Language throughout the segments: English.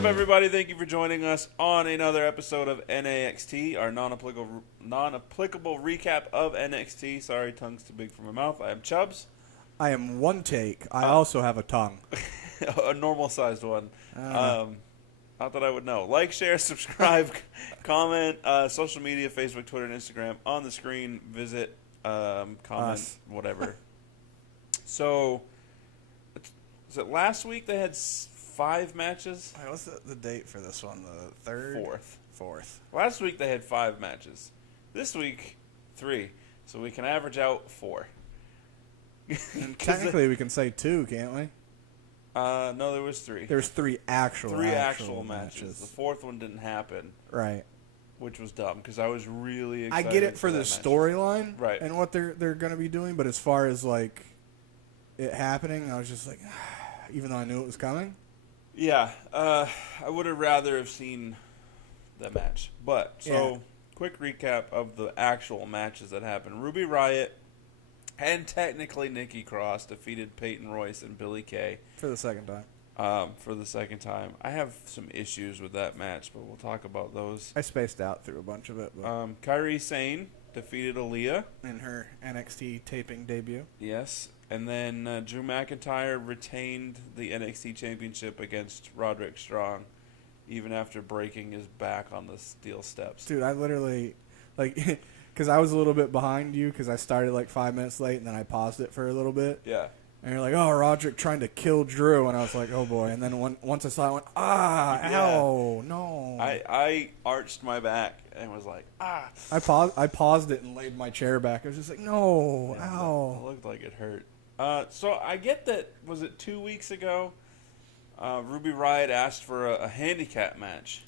up, everybody? Thank you for joining us on another episode of NAXT, our non-applicable recap of NXT. Sorry, tongue's too big for my mouth. I am Chubbs. I am one take. I also have a tongue. A normal-sized one. Not that I would know. Like, share, subscribe, comment, social media, Facebook, Twitter, and Instagram. On the screen, visit, comment, whatever. So, was it last week they had 5 matches? What's the date for this one? The 3rd? 4th. Last week they had 5 matches. This week, 3. So we can average out 4. Technically, we can say 2, can't we? No, there was 3. There's 3 actual matches. The 4th one didn't happen. Right. Which was dumb because I was really excited. I get it for the storyline, right, and what they're going to be doing, but as far as like it happening, I was just like, even though I knew it was coming. Yeah, I would have rather have seen that match. But so quick recap of the actual matches that happened. Ruby Riott and technically Nikki Cross defeated Peyton Royce and Billie Kay for the second time. I have some issues with that match, but we'll talk about those. I spaced out through a bunch of it. But KAIRI SANE defeated Aaliyah in her NXT taping debut. Yes, and then Drew McIntyre retained the NXT Championship against Roderick Strong, even after breaking his back on the steel steps. Dude, I literally, like, because I was a little bit behind you because I started like 5 minutes late and then I paused it for a little bit. Yeah. And you're like, oh, Roderick trying to kill Drew. And I was like, oh, boy. And then once I saw it, I went, ow, no. I arched my back and was like, ah. I paused it and laid my chair back. I was just like, no, ow. It looked like it hurt. So I get that, was it 2 weeks ago? Ruby Riott asked for a handicap match.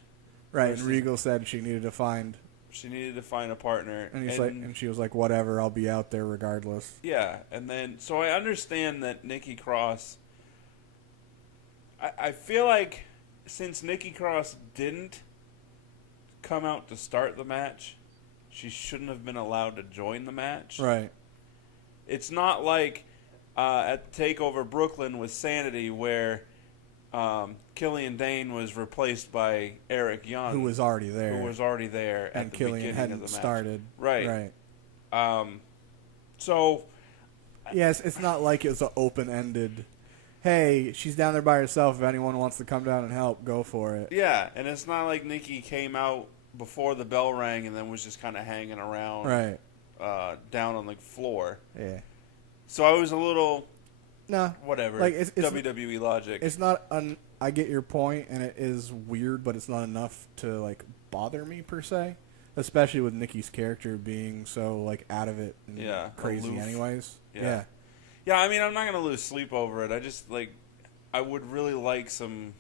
Right, and Regal said she needed to find a partner. And she was like, whatever, I'll be out there regardless. Yeah, and then, so I understand that Nikki Cross, I feel like since Nikki Cross didn't come out to start the match, she shouldn't have been allowed to join the match. Right. It's not like at TakeOver Brooklyn with Sanity where Killian Dane was replaced by Eric Young, who was already there, and at the beginning hadn't of the match. Started. Right. So, yes, it's not like it was an open-ended. Hey, she's down there by herself. If anyone wants to come down and help, go for it. Yeah, and it's not like Nikki came out before the bell rang and then was just kind of hanging around, right, down on the floor. Yeah. So I was a little. No, whatever. Like it's WWE logic. It's not. I get your point, and it is weird, but it's not enough to like bother me per se. Especially with Nikki's character being so like out of it and crazy, aloof. Anyways. Yeah. Yeah, I mean, I'm not gonna lose sleep over it. I just I would really like some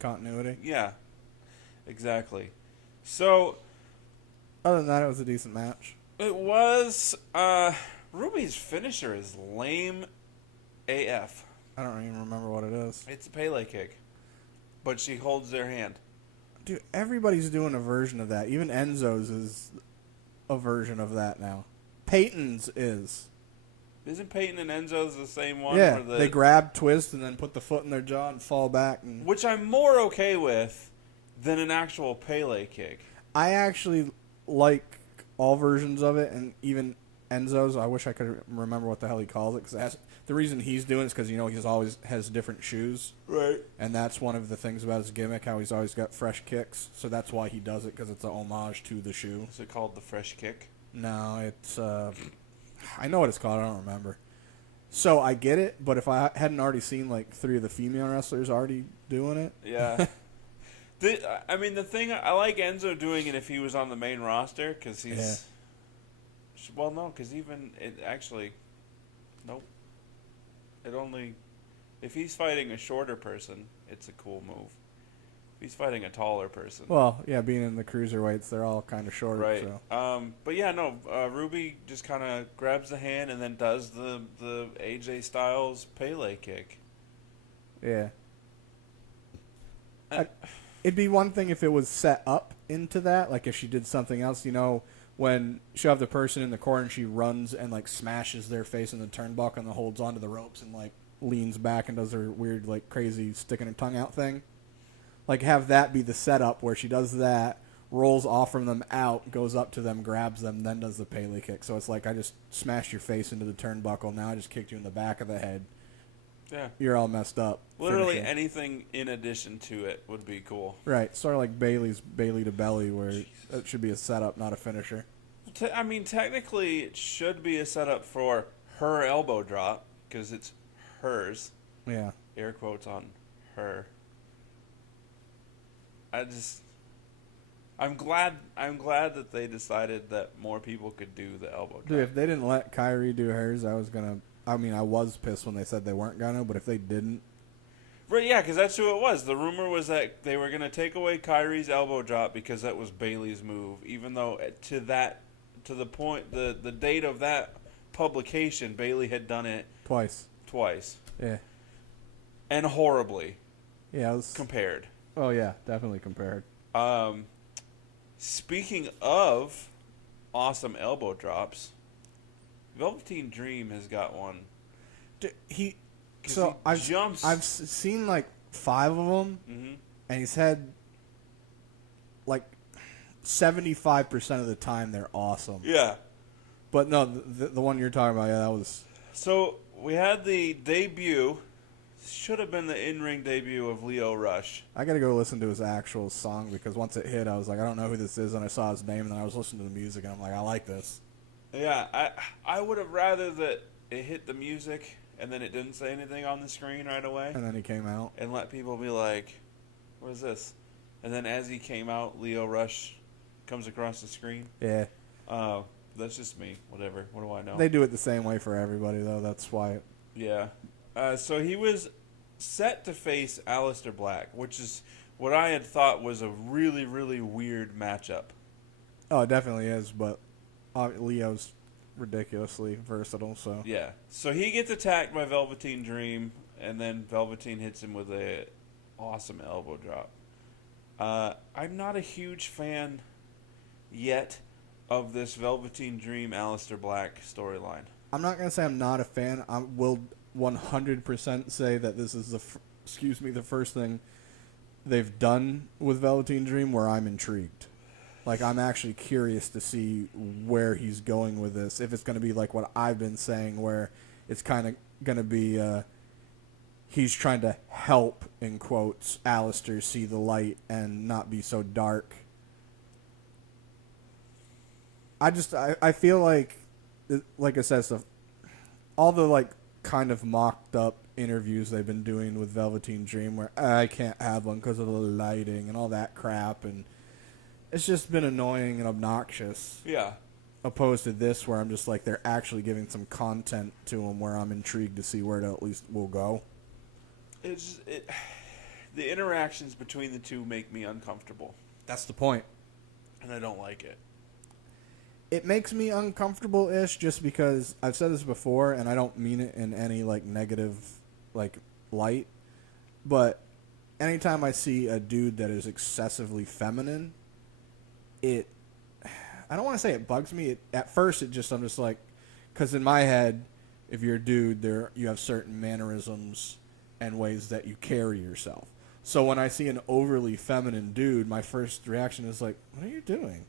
continuity. Yeah, exactly. So, other than that, it was a decent match. It was. Ruby's finisher is lame. AF. I don't even remember what it is. It's a Pele kick. But she holds their hand. Dude, everybody's doing a version of that. Even Enzo's is a version of that now. Peyton's is. Isn't Peyton and Enzo's the same one? Yeah, they grab, twist, and then put the foot in their jaw and fall back. Which I'm more okay with than an actual Pele kick. I actually like all versions of it, and even Enzo's. I wish I could remember what the hell he calls it, because the reason he's doing it is because, he's always has different shoes. Right. And that's one of the things about his gimmick, how he's always got fresh kicks. So that's why he does it, because it's a homage to the shoe. Is it called the fresh kick? No, it's... I know what it's called. I don't remember. So I get it, but if I hadn't already seen, 3 of the female wrestlers already doing it... Yeah. The thing... I like Enzo doing it if he was on the main roster, because he's... Yeah. Well, no, because even... It actually... Nope. It only, if he's fighting a shorter person, it's a cool move. If he's fighting a taller person. Well, yeah, being in the cruiserweights, they're all kind of shorter. Right. So. But yeah, no, Ruby just kind of grabs the hand and then does the AJ Styles Pele kick. Yeah. It'd be one thing if it was set up into that, like if she did something else, when she'll have the person in the corner and she runs and smashes their face in the turnbuckle and then holds onto the ropes and leans back and does her weird crazy sticking her tongue out thing. Like, have that be the setup where she does that, rolls off from them out, goes up to them, grabs them, then does the Pele kick. So it's like, I just smashed your face into the turnbuckle. Now I just kicked you in the back of the head. Yeah. You're all messed up. Literally Finishing. anything in addition to it would be cool. Right. Sort of like Bailey's Bailey to belly, where it should be a setup, not a finisher. I mean, technically, it should be a setup for her elbow drop, because it's hers. Yeah. Air quotes on her. I'm glad that they decided that more people could do the elbow drop. Dude, if they didn't let KAIRI do hers, I was pissed when they said they weren't gonna, but if they didn't. Right, yeah, because that's who it was. The rumor was that they were going to take away KAIRI's elbow drop because that was Bailey's move, even though to the point, the date of that publication, Bailey had done it Twice. Yeah. And horribly. Yeah, it was compared. Oh, yeah, definitely compared. Speaking of awesome elbow drops, Velveteen Dream has got one. I've seen like 5 of them, and he's had like 75% of the time they're awesome. Yeah. But no, the one you're talking about, yeah, that was... So, we had the debut, should have been the in-ring debut of Lio Rush. I gotta go listen to his actual song, because once it hit, I was like, I don't know who this is, and I saw his name, and then I was listening to the music, and I'm like, I like this. Yeah, I would have rather that it hit the music, and then it didn't say anything on the screen right away. And then he came out. And let people be like, what is this? And then as he came out, Lio Rush comes across the screen. Yeah. That's just me. Whatever. What do I know? They do it the same way for everybody, though. That's why. Yeah. So he was set to face Aleister Black, which is what I had thought was a really, really weird matchup. Oh, it definitely is, but Leo's ridiculously versatile, so... Yeah. So he gets attacked by Velveteen Dream, and then Velveteen hits him with a awesome elbow drop. I'm not a huge fan yet of this Velveteen Dream Aleister Black storyline. I'm not going to say I'm not a fan. I will 100% say that this is the first thing they've done with Velveteen Dream where I'm intrigued. Like, I'm actually curious to see where he's going with this. If it's going to be like what I've been saying, where it's kind of going to be he's trying to help, in quotes, Aleister see the light and not be so dark. I feel like I said, all the, like, kind of mocked up interviews they've been doing with Velveteen Dream where I can't have one because of the lighting and all that crap, and it's just been annoying and obnoxious. Yeah. Opposed to this, where I'm just like, they're actually giving some content to them where I'm intrigued to see where it at least will go. The interactions between the two make me uncomfortable. That's the point. And I don't like it. It makes me uncomfortable-ish just because I've said this before, and I don't mean it in any, like, negative, like, light. But anytime I see a dude that is excessively feminine, I don't want to say it bugs me. At first, I'm just like, because in my head, if you're a dude, you have certain mannerisms and ways that you carry yourself. So when I see an overly feminine dude, my first reaction is like, what are you doing?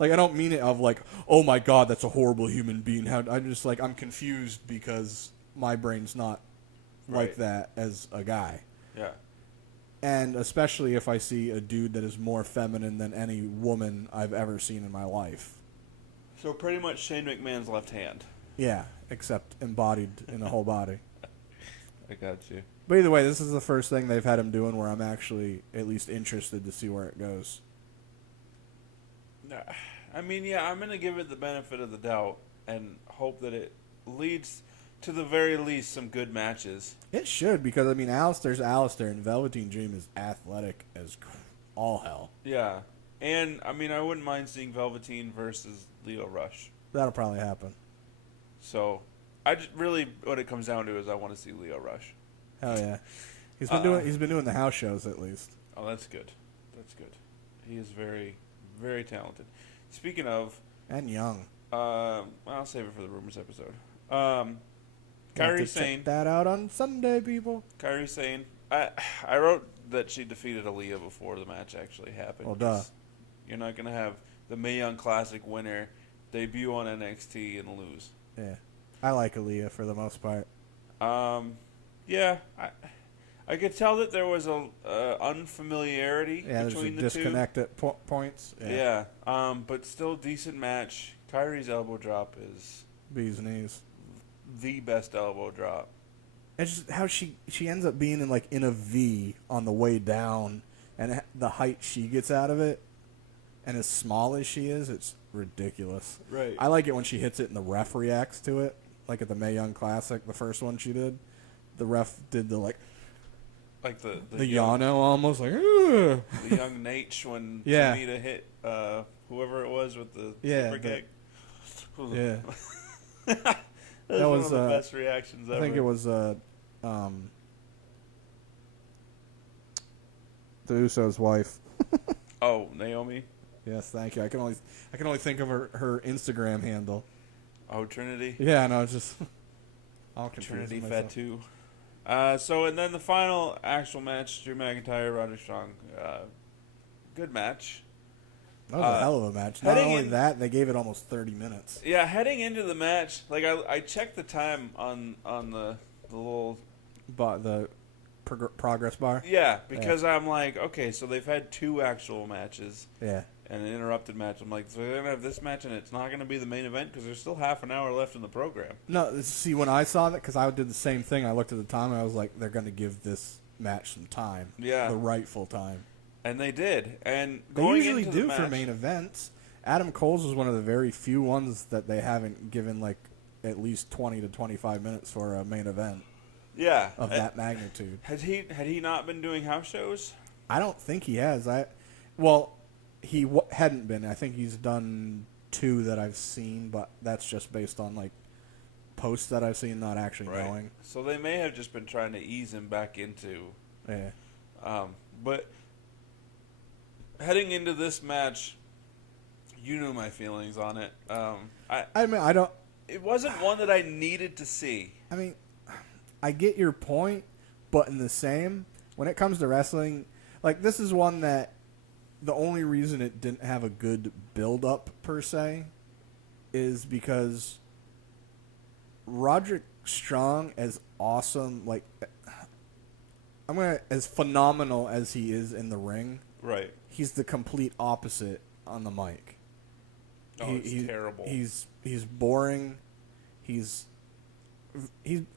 Like, I don't mean it of like, oh my God, that's a horrible human being. I'm just like, I'm confused because my brain's not like that as a guy. Yeah. And especially if I see a dude that is more feminine than any woman I've ever seen in my life. So pretty much Shane McMahon's left hand. Yeah, except embodied in the whole body. I got you. But either way, this is the first thing they've had him doing where I'm actually at least interested to see where it goes. I mean, yeah, I'm going to give it the benefit of the doubt and hope that it leads to the very least some good matches. It should, because, I mean, Aleister's Aleister, and Velveteen Dream is athletic as all hell. Yeah. And, I mean, I wouldn't mind seeing Velveteen versus Lio Rush. That'll probably happen. So, really, what it comes down to is I want to see Lio Rush. Hell yeah. He's been doing the house shows, at least. Oh, that's good. That's good. He is very, very talented. Speaking of... And young. I'll save it for the Rumors episode. KAIRI SANE. Check that out on Sunday, people. KAIRI SANE. I wrote that she defeated Aaliyah before the match actually happened. Well, duh. You're not going to have the Mae Young Classic winner debut on NXT and lose. Yeah. I like Aaliyah for the most part. Yeah. I could tell that there was a unfamiliarity between the two. Yeah, there's a disconnect at points. Yeah. But still decent match. KAIRI's elbow drop is... Bee's knees. The best elbow drop. It's just how she ends up being in a V on the way down, and the height she gets out of it, and as small as she is, it's ridiculous. Right. I like it when she hits it and the ref reacts to it, like at the Mae Young Classic, the first one she did. The ref did the the Yano almost like the young Nate when yeah. Tamina hit whoever it was with the super kick. Yeah. That was one of the best reactions ever. I think it was the Uso's wife. Oh, Naomi. Yes, thank you. I can only think of her Instagram handle. Oh, Trinity. Yeah, no, it's just all Trinity Fatu. And then the final actual match: Drew McIntyre, Roderick Strong. Good match. That was a hell of a match. Not only that, they gave it almost 30 minutes. Yeah, heading into the match, like I checked the time on the little the progress bar. Yeah, because I'm like, okay, so they've had 2 actual matches. Yeah. And an interrupted match. I'm like, so they're gonna have this match, and it's not gonna be the main event because there's still half an hour left in the program. No, see, when I saw that, because I did the same thing. I looked at the time, and I was like, they're gonna give this match some time. Yeah. The rightful time. And they did. And they usually do for main events. Adam Cole's was one of the very few ones that they haven't given at least 20 to 25 minutes for a main event. Yeah. Of that magnitude. Had he not been doing house shows? I don't think he has. He hadn't been. I think he's done 2 that I've seen, but that's just based on posts that I've seen, not actually knowing. So they may have just been trying to ease him back into. Yeah. But heading into this match, you knew my feelings on it. I don't. It wasn't one that I needed to see. I mean, I get your point, but in the same, when it comes to wrestling, this is one that the only reason it didn't have a good build-up per se is because Roderick Strong, as awesome, as phenomenal as he is in the ring, right? He's the complete opposite on the mic. Oh, he's terrible. He's boring.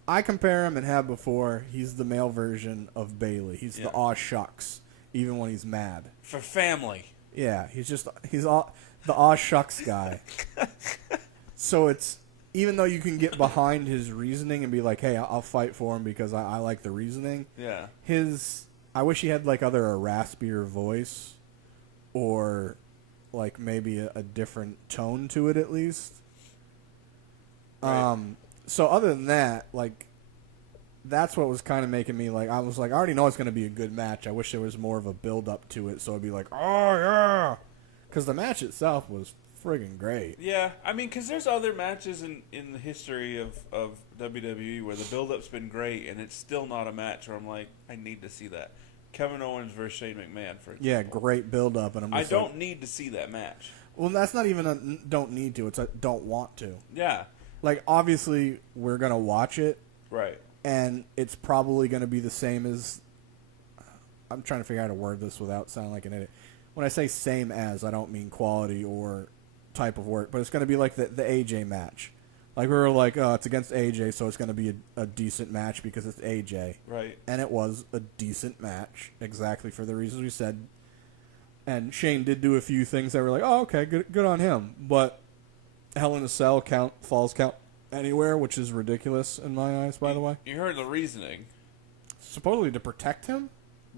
I compare him and have before. He's the male version of Bailey. He's the aw shucks, even when he's mad. For family. Yeah, he's the aw shucks guy. So it's, even though you can get behind his reasoning and be like, hey, I'll fight for him because I like the reasoning. Yeah. I wish he had either a raspier voice or maybe a different tone to it at least. Right. So other than that, that's what was kind of making me I was I already know it's going to be a good match. I wish there was more of a build up to it, so it'd be oh yeah, because the match itself was friggin' great. Yeah, I mean, because there's other matches in the history of WWE where the build up's been great and it's still not a match where I'm like, I need to see that. Kevin Owens versus Shane McMahon, for example. Yeah, great build up, and I'm just I don't need to see that match. Well, that's not even a don't need to. It's a don't want to. Yeah. Obviously, we're going to watch it. Right. And it's probably going to be the same as... I'm trying to figure out how to word this without sounding like an idiot. When I say same as, I don't mean quality or type of work, but it's going to be like the AJ match. We were oh, it's against AJ, so it's going to be a decent match because it's AJ. Right. And it was a decent match, exactly for the reasons we said. And Shane did do a few things that were oh, okay, good on him. But Hell in a Cell falls count anywhere, which is ridiculous in my eyes, by the way. You heard the reasoning. Supposedly to protect him?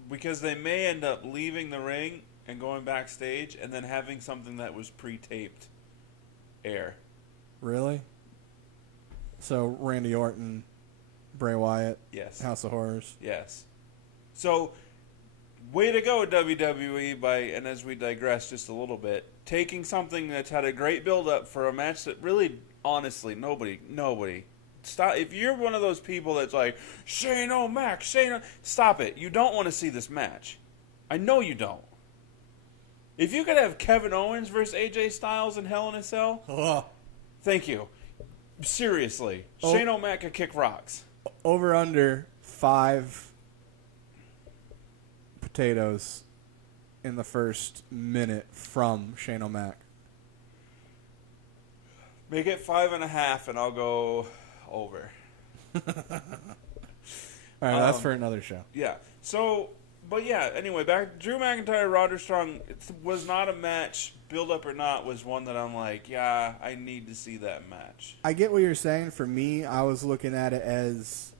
Because they may end up leaving the ring and going backstage and then having something that was pre-taped air. Really? So Randy Orton, Bray Wyatt, yes. House of Horrors. Yes. So, way to go, WWE, and as we digress just a little bit, taking something that's had a great build-up for a match that really, honestly, nobody Stop. If you're one of those people that's like, Shane O'Mac, stop it. You don't want to see this match. I know you don't. If you could have Kevin Owens versus AJ Styles in Hell in a Cell, thank you. Seriously. Shane O'Mac could kick rocks. Over under 5 potatoes in the first minute from Shane O'Mac. Make it 5.5, and I'll go over. All right, that's for another show. Yeah. So, but yeah. Anyway, back Drew McIntyre, Roderick Strong. It was not a match. Build up or not was one that I'm like, yeah, I need to see that match. I get what you're saying. For me, I was looking at it as.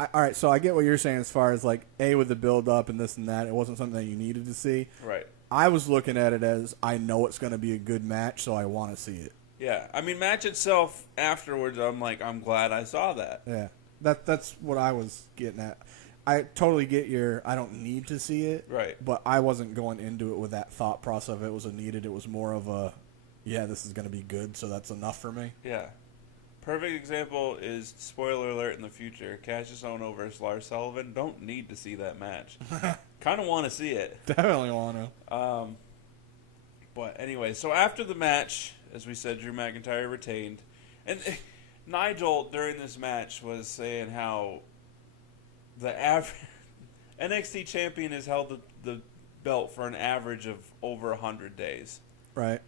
All right, so I get what you're saying as far as like with the build up and this and that. It wasn't something that you needed to see. Right. I was looking at it as I know it's going to be a good match, so I want to see it. Yeah, I mean, match itself afterwards, I'm like, I'm glad I saw that. Yeah, that's what I was getting at. I totally get I don't need to see it. Right. But I wasn't going into it with that thought process of it was a needed. It was more of a, this is going to be good, so that's enough for me. Yeah. Perfect example is, spoiler alert in the future, Cassius Ohno versus Lars Sullivan. Don't need to see that match. Kind of want to see it. Definitely want to. But anyway, so after the match, as we said, Drew McIntyre retained. And Nigel, during this match, was saying how the NXT champion has held the belt for an average of over 100 days. Right.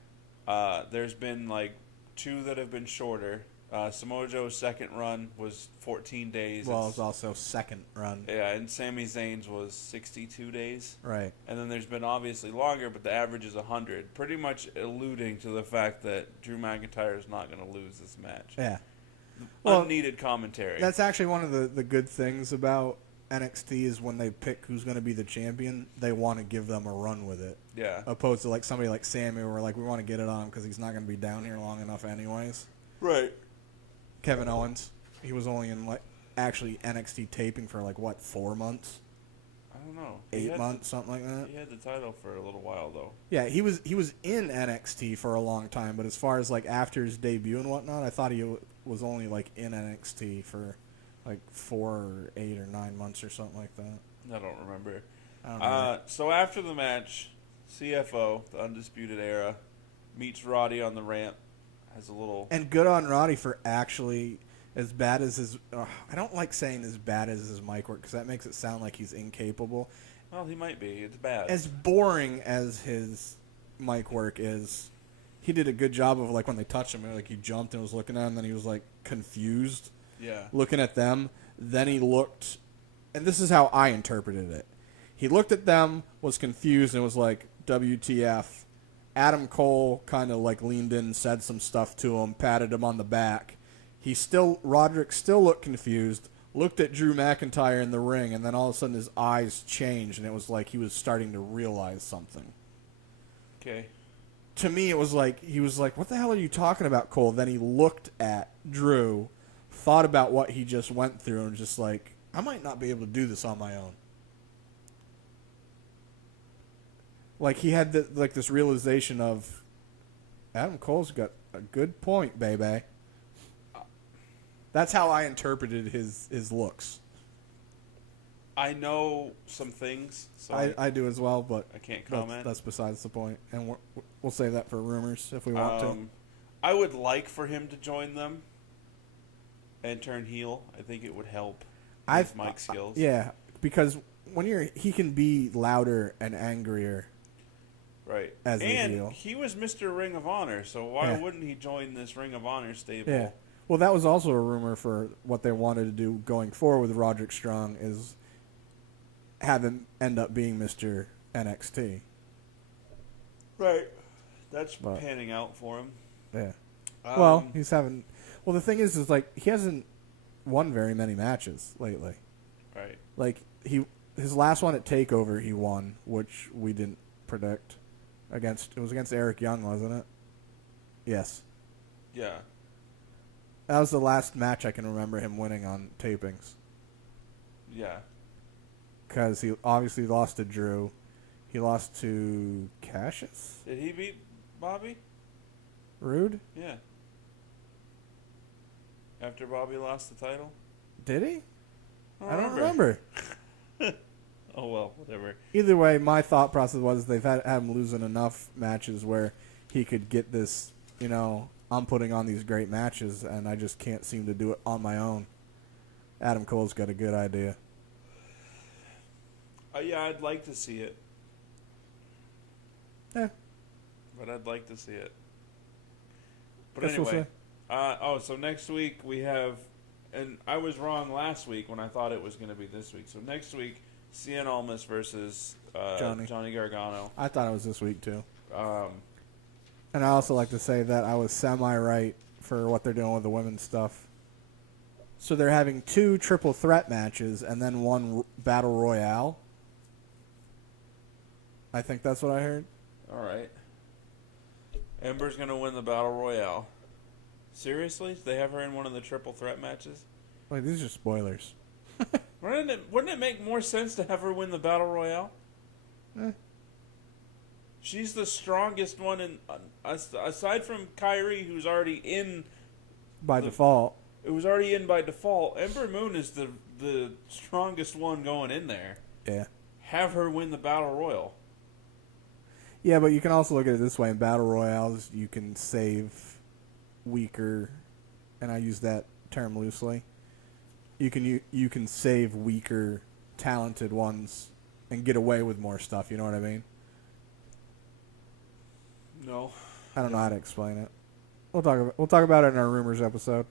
There's been like 2 that have been shorter. Samoa Joe's second run was 14 days. Well, it was also second run. Yeah, and Sami Zayn's was 62 days. Right. And then there's been obviously longer, but the average is 100. Pretty much alluding to the fact that Drew McIntyre is not going to lose this match. Yeah. Unneeded commentary. That's actually one of the good things about NXT is when they pick who's going to be the champion, they want to give them a run with it. Yeah. Opposed to like somebody like Sammy where like we want to get it on him because he's not going to be down here long enough anyways. Right. Kevin Owens, he was only in like actually NXT taping for like what 4 months? I don't know. 8 months, something like that. He had the title for a little while though. Yeah, he was in NXT for a long time, but as far as like after his debut and whatnot, I thought he was only like in NXT for like 4 or 8 or 9 months or something like that. I don't remember. I don't know. So after the match, CFO, the Undisputed Era, meets Roddy on the ramp. Has a little and good on Roddy for actually as bad as his. I don't like saying as bad as his mic work because that makes it sound like he's incapable. Well, he might be. It's bad. As boring as his mic work is, he did a good job of like when they touched him, like he jumped and was looking at him, then he was like confused. Yeah. Looking at them, then he looked, and this is how I interpreted it. He looked at them, was confused, and was like, WTF. Adam Cole kind of like leaned in and said some stuff to him, patted him on the back. Roderick still looked confused, looked at Drew McIntyre in the ring, and then all of a sudden his eyes changed, and it was like he was starting to realize something. Okay. To me, it was like, he was like, what the hell are you talking about, Cole? Then he looked at Drew, thought about what he just went through, and just like, I might not be able to do this on my own. Like, he had this realization of, Adam Cole's got a good point, baby. That's how I interpreted his looks. I know some things. So I do as well, but I can't comment. That's besides the point. And we'll save that for rumors if we want to. I would like for him to join them and turn heel. I think it would help his mic skills. Yeah, because when he can be louder and angrier. Right. As and a heel. He was Mr. Ring of Honor, so why wouldn't he join this Ring of Honor stable? Yeah. Well, that was also a rumor for what they wanted to do going forward with Roderick Strong is have him end up being Mr. NXT. Right. That's panning out for him. Yeah. Well, he's having... Well, the thing is like, he hasn't won very many matches lately. Right. Like, his last one at TakeOver he won, which we didn't predict. It was against Eric Young, wasn't it? Yes. Yeah. That was the last match I can remember him winning on tapings. Yeah. Because he obviously lost to Drew. He lost to Cassius? Did he beat Bobby? Rude? Yeah. After Bobby lost the title? Did he? I don't remember. Oh, well, whatever. Either way, my thought process was they've had him losing enough matches where he could get this, I'm putting on these great matches, and I just can't seem to do it on my own. Adam Cole's got a good idea. Yeah, I'd like to see it. Yeah. But I'd like to see it. But Guess anyway. So next week we have, and I was wrong last week when I thought it was going to be this week. So next week, Cien Almas versus Johnny Gargano. I thought it was this week too. And I also like to say that I was semi-right for what they're doing with the women's stuff. So they're having 2 triple threat matches and then 1 battle royale. I think that's what I heard. All right. Ember's going to win the battle royale. Seriously? They have her in one of the triple threat matches? Wait, these are spoilers. Wouldn't it make more sense to have her win the battle royale? She's the strongest one in, aside from KAIRI, who's already in by default. It was already in by default. Ember Moon is the strongest one going in there. Yeah. Have her win the battle royal. Yeah, but you can also look at it this way. In battle royales, you can save weaker, and I use that term loosely. You can save weaker, talented ones and get away with more stuff. You know what I mean? No. I don't know how to explain it. We'll talk about it in our rumors episode.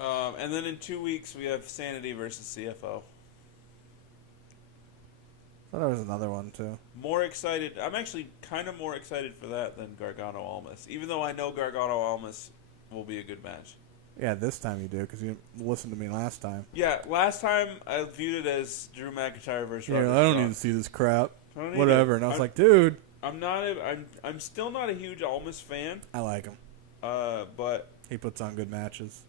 And then in 2 weeks we have Sanity versus CFO. I thought there was another one too. More excited. I'm actually kind of more excited for that than Gargano Almas, even though I know Gargano Almas will be a good match. Yeah, this time you do because you listened to me last time. Yeah, last time I viewed it as Drew McIntyre versus. Yeah, I don't need to see this crap. Whatever. And I was like, dude, I'm still not a huge Almas fan. I like him. But he puts on good matches.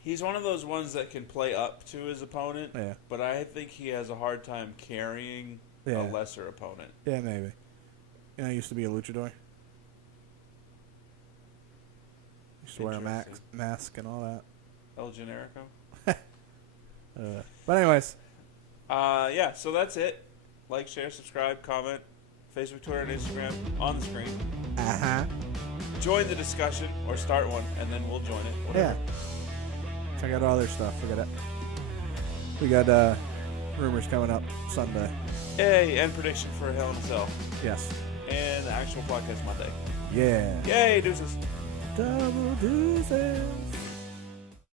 He's one of those ones that can play up to his opponent. Yeah. But I think he has a hard time carrying a lesser opponent. Yeah, maybe. I used to be a luchador. Used to wear a mask and all that. El Generico. But anyways. Yeah, so that's it. Like, share, subscribe, comment. Facebook, Twitter, and Instagram on the screen. Join the discussion or start one, and then we'll join it. Whatever. Yeah. Check out all their stuff. We got rumors coming up Sunday. Hey, and prediction for Hell in a Cell. Yes. And the actual podcast Monday. Yeah. Yay, deuces. Double deuces.